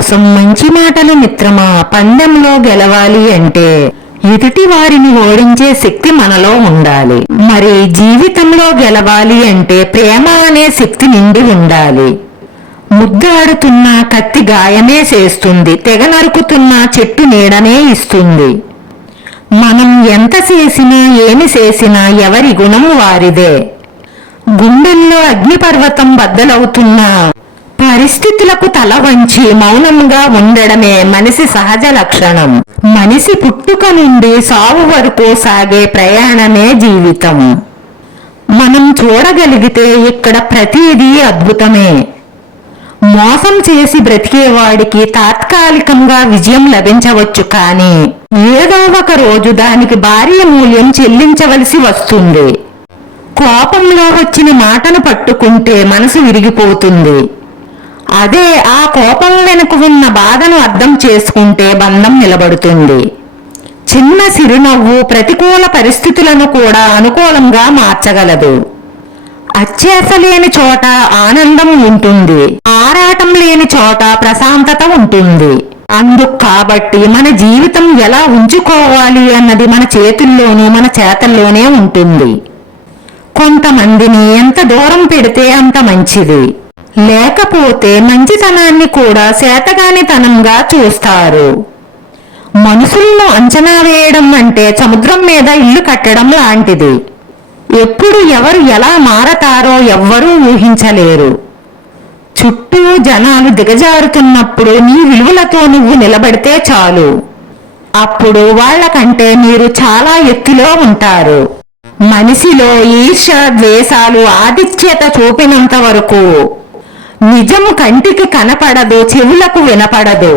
కోసం మంచి మాటలు మిత్రమా. పందెంలో గెలవాలి అంటే ఎదుటి వారిని ఓడించే శక్తి మనలో ఉండాలి. మరి జీవితంలో గెలవాలి అంటే ప్రేమ అనే శక్తి నిండి ఉండాలి. ముద్దాడుతున్న కత్తి గాయమే చేస్తుంది, తెగ నరుకుతున్న చెట్టు నీడనే ఇస్తుంది. మనం ఎంత చేసినా ఏమి చేసినా ఎవరి గుణం వారిదే. గుండెల్లో అగ్నిపర్వతం బద్దలవుతున్నా పరిస్థితులకు తల వంచి మౌనంగా ఉండడమే మనిషి సహజ లక్షణం. మనిషి పుట్టుక నుండి సావు వరకు సాగే ప్రయాణమే జీవితం. మనం చూడగలిగితే ఇక్కడ ప్రతిదీ అద్భుతమే. మోసం చేసి బ్రతికేవాడికి తాత్కాలికంగా విజయం లభించవచ్చు, కానీ ఏదో ఒక రోజు దానికి భారీ మూల్యం చెల్లించవలసి వస్తుంది. కోపంలో వచ్చిన మాటను పట్టుకుంటే మనసు విరిగిపోతుంది. అదే ఆ కోపం వెనుక ఉన్న బాధను అర్థం చేసుకుంటే బంధం నిలబడుతుంది. చిన్న చిరునవ్వు ప్రతికూల పరిస్థితులను కూడా అనుకూలంగా మార్చగలదు. అత్యాశ లేని చోట ఆనందం ఉంటుంది, ఆరాటం లేని చోట ప్రశాంతత ఉంటుంది. అందుకు కాబట్టి మన జీవితం ఎలా ఉంచుకోవాలి అన్నది మన చేతుల్లోనూ మన చేతల్లోనే ఉంటుంది. కొంతమందిని ఎంత దూరం పెడితే అంత మంచిది. లేకపోతే మంచితనాన్ని కూడా చేతగానితనంగా చూస్తారు. మనుషులను అంచనా వేయడం అంటే సముద్రం మీద ఇల్లు కట్టడం లాంటిది. ఎప్పుడు ఎవరు ఎలా మారతారో ఎవ్వరూ ఊహించలేరు. చుట్టూ జనాలు దిగజారుతున్నప్పుడు నీ విలువలతో నువ్వు నిలబడితే చాలు. అప్పుడు వాళ్ళకంటే మీరు చాలా ఎత్తులో ఉంటారు. మనిషిలో ఈర్ష్య, ద్వేషాలు ఆధిక్యత చూపినంత వరకు నిజం కంటికి కనపడదు, చెవులకు వినపడదు.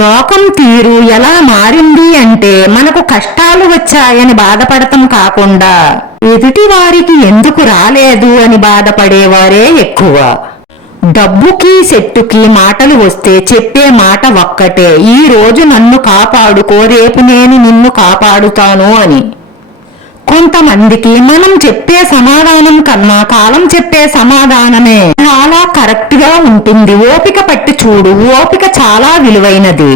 లోకం తీరు ఎలా మారింది అంటే మనకు కష్టాలు వచ్చాయని బాధపడటం కాకుండా ఎదుటి వారికి ఎందుకు రాలేదు అని బాధపడేవారే ఎక్కువ. డబ్బుకి చెట్టుకి మాటలు వస్తే చెప్పే మాట ఒక్కటే, ఈ రోజు నన్ను కాపాడుకో, రేపు నేను నిన్ను కాపాడుతాను అని. కొంతమందికి మనం చెప్పే సమాధానం కన్నా కాలం చెప్పే సమాధానమే చాలా కరెక్ట్ గా ఉంటుంది. ఓపిక పట్టి చూడు, ఓపిక చాలా విలువైనది.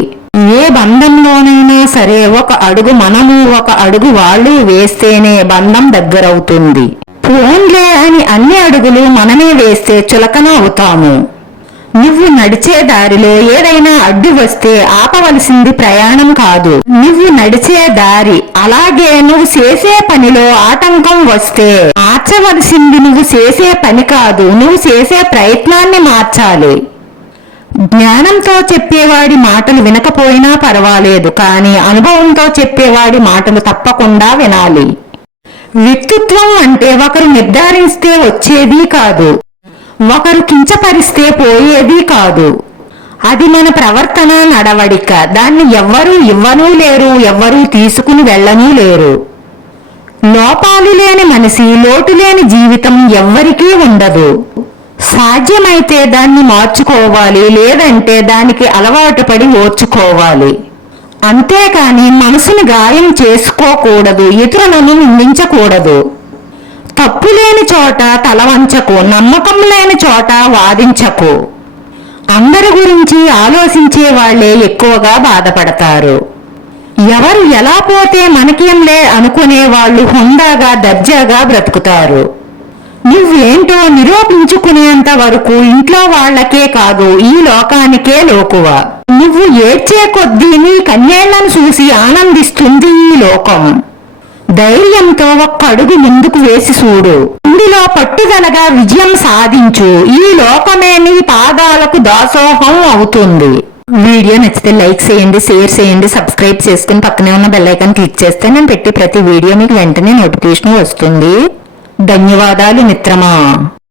ఏ బంధంలోనైనా సరే ఒక అడుగు మనము ఒక అడుగు వాళ్ళు వేస్తేనే బంధం దగ్గరవుతుంది. పోన్లే అని అన్ని అడుగులు మనమే వేస్తే చులకన అవుతాము. నువ్వు నడిచే దారిలో ఏదైనా అడ్డు వస్తే ఆపవలసింది ప్రయాణం కాదు, నువ్వు నడిచే దారి. అలాగే నువ్వు చేసే పనిలో ఆటంకం వస్తే మార్చవలసింది నువ్వు చేసే పని కాదు, నువ్వు చేసే ప్రయత్నాన్ని మార్చాలి. జ్ఞానంతో చెప్పేవాడి మాటలు వినకపోయినా పర్వాలేదు, కానీ అనుభవంతో చెప్పేవాడి మాటలు తప్పకుండా వినాలి. వ్యక్తిత్వం అంటే ఒకరు నిర్ధారిస్తే వచ్చేది కాదు, ఒకరు కించపరిస్తే పోయేది కాదు. అది మన ప్రవర్తన, నడవడిక. దాన్ని ఎవ్వరూ ఇవ్వనూ లేరు, ఎవ్వరూ తీసుకుని వెళ్ళనూ లేరు. లోపాలు లేని మనిషి, లోటు లేని జీవితం ఎవ్వరికీ ఉండదు. సాధ్యమైతే దాన్ని మార్చుకోవాలి, లేదంటే దానికి అలవాటు పడి ఓర్చుకోవాలి. అంతేకాని మనసుని గాయం చేసుకోకూడదు, ఇతరులను నిందించకూడదు. తప్పు లేని చోట తలవంచకు, నమ్మకం లేని చోట వాదించకు. అందరి గురించి ఆలోచించే వాళ్లే ఎక్కువగా బాధపడతారు. ఎవరు ఎలా పోతే మనకేంలే అనుకునే వాళ్ళు హుందాగా దర్జాగా బ్రతుకుతారు. నువ్వేంటో నిరూపించుకునేంత వరకు ఇంట్లో వాళ్లకే కాదు, ఈ లోకానికే లోకువ. నువ్వు ఏడ్చే కొద్దీ నీ కన్నేళ్లను చూసి ఆనందిస్తుంది ఈ లోకం. ధైర్యంతో ఒక్క అడుగు ముందుకు వేసి చూడు, ఇందులో పట్టుదలగా విజయం సాధించు. ఈ లోకమే నీ పాదాలకు దాసోహం అవుతుంది. వీడియో నచ్చితే లైక్ చేయండి, షేర్ చేయండి, సబ్స్క్రైబ్ చేసుకుని పక్కనే ఉన్న బెల్ ఐకాన్ క్లిక్ చేస్తే నేను పెట్టే ప్రతి వీడియో మీకు వెంటనే నోటిఫికేషన్ వస్తుంది. ధన్యవాదాలు మిత్రమా.